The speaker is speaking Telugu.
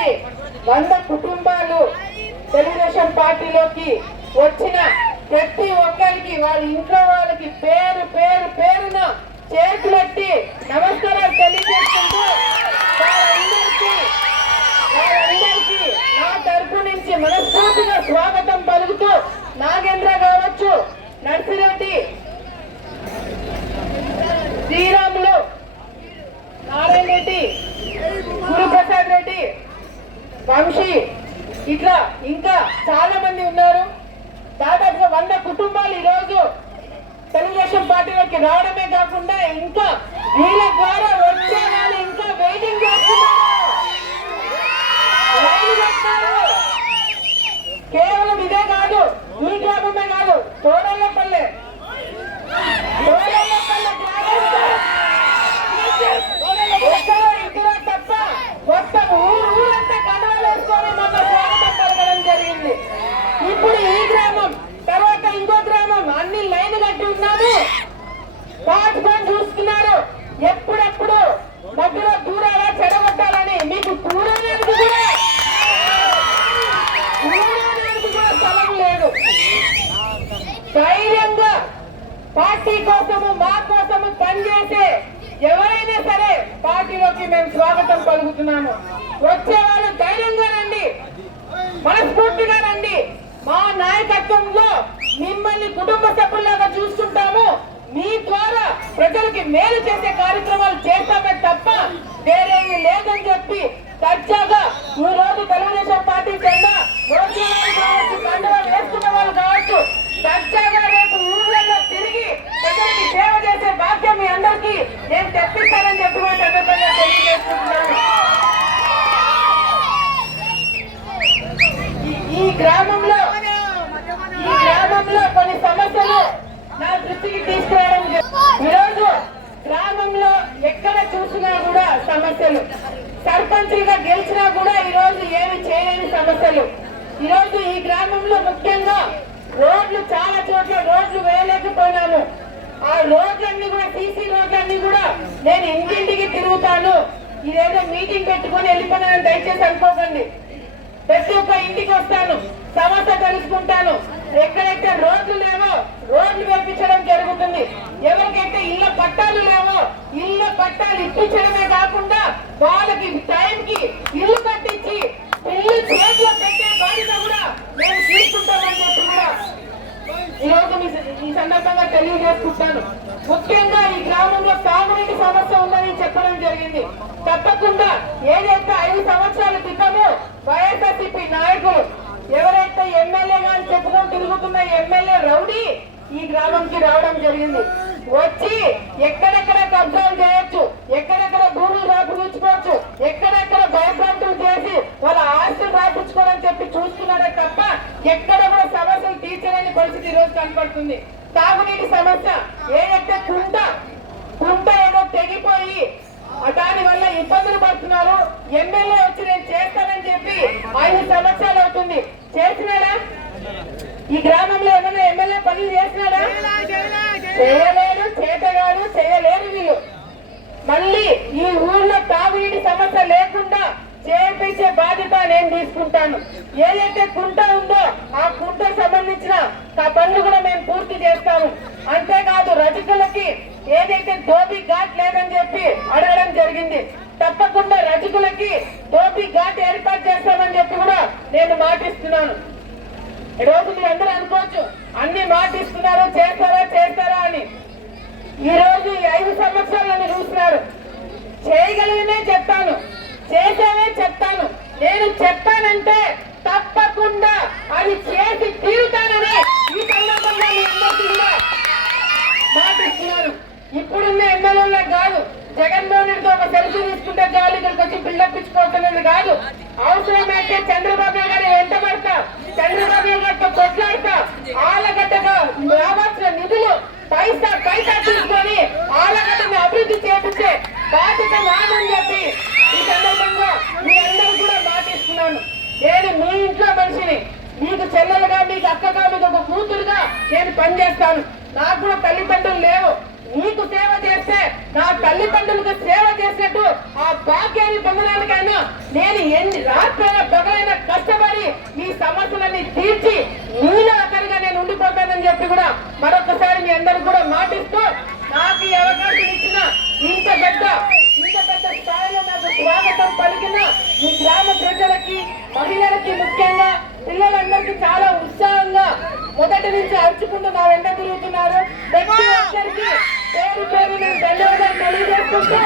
నుంచి వంద కుటుంబాలు తెలుగుదేశం పార్టీలోకి వచ్చిన ప్రతి ఒక్కరికి వాళ్ళ ఇంట్లో వాళ్ళకి పేరు పేరు పేరున చేతులెత్తి నమస్కారాలు తెలియజేస్తుంటూ వాళ్ళందరికీ వాళ్ళందరికీ నా తరపు నుంచి మనస్ఫూర్తిగా స్వాగతం పలుకుతూ నాగేంద్ర వంశీ ఇట్లా ఇంకా చాలా మంది ఉన్నారు. దాదాపుగా వంద కుటుంబాలు ఈరోజు తెలుగుదేశం పార్టీలోకి రావడమే కాకుండా ఇంకా వీళ్ళ ద్వారా వచ్చే వాళ్ళు ఇంకా వెయిటింగ్ చేస్తున్నారు లైన్ కట్టారు. కేవలం ఇదే కాదు ఈ గ్రామమే కాదు తోడల్లపల్లె తోడల్లపల్లె గ్రామంలో ఒక్కరో ఇద్దరో తప్ప మొత్తం ఊరు ఊరంతా కండవాలు వేసుకొని మొన్న స్వాగతం పలకడం జరిగింది ఇప్పుడు ఈ గ్రామం తర్వాత ఇంకో గ్రామం అన్ని లైన్ కట్టి ఉన్నాము పాటుకొని చూస్తున్నారు ఎప్పుడెప్పుడు మధ్యలో దూరాలా చెడగొట్టాలని మీకు దూరడానికి కూడా. దూరడానికి కూడా స్థలం లేదు. ధైర్యంగా పార్టీ కోసము మా కోసము పనిచేసే ఎవరైనా సరే పార్టీలోకి మేము స్వాగతం పలుకుతున్నాము. వచ్చేవాళ్ళు ధైర్యంగా రండి. మనస్ఫూర్తిగా రండి. మా నాయకత్వంలో మిమ్మల్ని కుటుంబ సభ్యులాగా చూస్తుంటాము. మీ ద్వారా ప్రజలకి మేలు చేసే కార్యక్రమాలు చేస్తామే తప్ప వేరేవి లేదని చెప్పి దర్జాగా ఈ రోజు తెలుగుదేశం పార్టీ జెండా మోసే వాళ్ళు కావచ్చు కండువా వేసుకున్న వాళ్ళు కావచ్చు దర్జాగా రేపు ఊర్లలో తిరిగి ప్రజలకి సేవ చేసే భాగ్యం మీ అందరికీ నేను తెప్పిస్తానని చెప్పి కూడా సందర్భంగా తెలియజేస్తున్నాను ఈ- ఈ గ్రామంలో ఈ గ్రామంలో కొన్ని సమస్యలు నా దృష్టికి తీసుకురావడం ఈరోజు గ్రామంలో ఎక్కడ చూసినా కూడా సమస్యలు. సర్పంచ్గా గెలిచినా కూడా ఈ రోజు ఏమి చేయలేని సమస్యలు. ఈరోజు ఈ గ్రామంలో ముఖ్యంగా రోడ్లు చాలా చోట్ల రోడ్లు వేయలేకపోయినాము. ఆ రోడ్లన్నీ కూడా సీసీ రోడ్లన్నీ కూడా నేను ఇంటింటికి తిరుగుతాను. ఇదేదో మీటింగ్ పెట్టుకొని వెళ్ళిపోయినాను దయచేసి అనుకోకండి. ప్రతి ఒక్క ఇంటికి వస్తాను. సమస్య తెలుసుకుంటాను ఎక్కడైతే రోడ్లు లేవు ఎవరికైతే ఇళ్ళ పట్టాలు లేవో ఇళ్ళ పట్టాలు ఇప్పించడమే కాకుండా వాళ్ళకి టైంకి ఇల్లు కట్టించి ఇల్లు చేతిలో పెట్టే బాధ్యత కూడా మేము తీసుకుంటామని చెప్పి కూడా ఈ ఈ సందర్భంగా తెలియజేసుకుంటాను. ముఖ్యంగా ఈ గ్రామంలో సాగునీటి సమస్య ఉందని చెప్పడం జరిగింది. తప్పకుండా ఏదైతే ఐదు సంవత్సరాల క్రితము వైఎస్ఆర్సీపీ నాయకులు ఎవరైతే ఎమ్మెల్యేగా అని చెప్పుకొని తిరుగుతున్న ఎమ్మెల్యే రౌడీ ఈ గ్రామంకి రావడం జరిగింది. వచ్చి ఎక్కడెక్కడ కబ్జాలు చేయొచ్చు ఎక్కడెక్కడ భూములు రాపుచ్చుకోవచ్చు ఎక్కడెక్కడ భయభ్రాంతులు చేసి వాళ్ళ ఆస్తులు రాపుచ్చుకోవాలని చెప్పి చూస్తున్నారే తప్ప ఎక్కడ కూడా సమస్యలు తీర్చలేని పరిస్థితి ఈ రోజు కనపడుతుంది. తాగునీటి సమస్య ఏదైతే కుంట కుంట ఏదో తెగిపోయి దాని వల్ల ఇబ్బందులు పడుతున్నారు. ఎమ్మెల్యే వచ్చి నేను చేస్తానని చెప్పి ఐదు సంవత్సరాలు అవుతుంది. చేసినాడా? ఈ గ్రామంలో ఏమైనా ఎమ్మెల్యే పనులు చేసినాడా? చేయలేరు చేతగాడు చేయలేరు వీళ్ళు. మళ్ళీ ఈ ఊర్లో తాగునీటి సమస్య లేకుండా చేయించే బాధ్యత నేను తీసుకుంటాను. ఏదైతే కుంట ఉందో ఆ కుంట సంబంధించిన ఆ పనులు కూడా మేము పూర్తి చేస్తాము. అంతేకాదు రజకులకి ఏదైతే దోపి ఘాట్ లేదని చెప్పి అడగడం జరిగింది. తప్పకుండా రజకులకి దోపి ఘాట్ ఏర్పాటు చేస్తామని చెప్పి కూడా నేను మాటిస్తున్నాను. ఈ రోజు మీరు అందరూ అనుకోవచ్చు అన్ని మాటిస్తున్నారు చేస్తారు ఈ రోజు ఐదు సంవత్సరాలను చూస్తున్నారు. చేయగలిగినే చెప్తాను. చేసేవే చెప్తాను. నేను చెప్పానంటే తప్పకుండా అది చేసి తీరుతానని ఈ సందర్భంగా మాటిస్తున్నాను. ఇప్పుడున్న ఎమ్మెల్యేలే కాదు జగన్మోహన్ రెడ్డితో ఒక సెల్ఫీ తీసుకుంటే చాలు ఇక్కడికి వచ్చి బిల్డప్ కాదు. అవసరమైతే చంద్రబాబు నాయుడు గారు వెంట పడతా? చంద్రబాబు నాయుడు గారితో కొట్లాడతా? ఆలగడ్డగా బాధ్యత నాదని చెప్పి ఈ సందర్భంగా మీ అందరూ కూడా మాటిస్తున్నాను. నేను మీ ఇంట్లో మనిషిని మీకు చెల్లెలుగా మీకు అక్కగా మీకు ఒక కూతురుగా నేను పనిచేస్తాను. నాకు కూడా తల్లిదండ్రులు లేవు. నీకు సేవ చేస్తే నా తల్లిదండ్రులకు సేవ చేసినట్టు ఆ భాగ్యాన్ని పొందడానికైనా నేను ఎన్ని రాత్రైనా పగలైనా కష్టపడి మీ సమస్యలన్నీ తీర్చి నీలో ఒకరిగా నేను ఉండిపోతానని చెప్పి కూడా మరొకసారి మీ అందరికి కూడా మాటిస్తూ నాకు ఈ అవకాశం ఇచ్చిన ఇంత పెద్ద ఇంత పెద్ద స్థాయిలో నాకు స్వాగతం పలికిన మీ గ్రామ ప్రజలకి మహిళలకి ముఖ్యంగా పిల్లలందరికీ చాలా ఉత్సాహంగా మొదటి నుంచి అరుచుకుంటూ నా వెంట తిరుగుతున్నారు. ప్రతి ఒక్కరికి పేరు పేరు నేను ధన్యవాదాలు తెలియజేసుకుంటూ